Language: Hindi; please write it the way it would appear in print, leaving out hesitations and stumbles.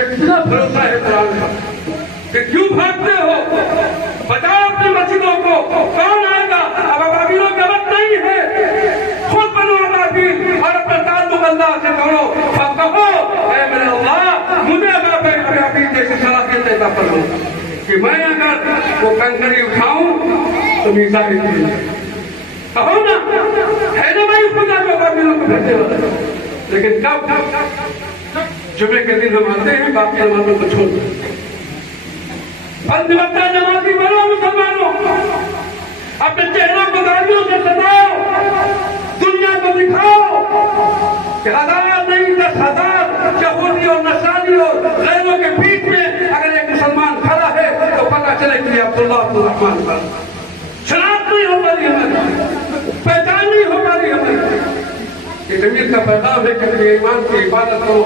कितना भरोसा है कुरान का कि क्यों भागते हो? बचाओ अपनी मस्जिदों को। कौन आएगा? अब अबाबीलों की वक्त नहीं है। खुद बनो अबाबील और अपना ताल्लुक अल्लाह से करो। कहो ऐ मेरे अल्लाह, मुझे अबाबील जैसी सलाहियत अता फरमा कि मैं अगर वो कंकरी उठाऊं तो मिसाइल कहो ना, है ना भाई खुदा को अबाबीलों को भेजने वाला। लेकिन कब? जुमे के दिन हम आते हैं, बाकी नमाजों को छोड़ देते। बंदवत्ता नमाजी बनो मुसलमानों, अपने चेहरों को गालियों से सजाओ, दुनिया को दिखाओ कि 1000 नहीं 10,000 यहूदी और नसरानी और गैरों के बीच में अगर एक मुसलमान खड़ा है तो पता चले कि अब्दुल्ला अब्दुल रहमान का शनाख्त नहीं हो पारी, हमारी पहचान नहीं हो पारी हमारी। ये जमीन का पैगाम है कि ईमान की इबादत करो,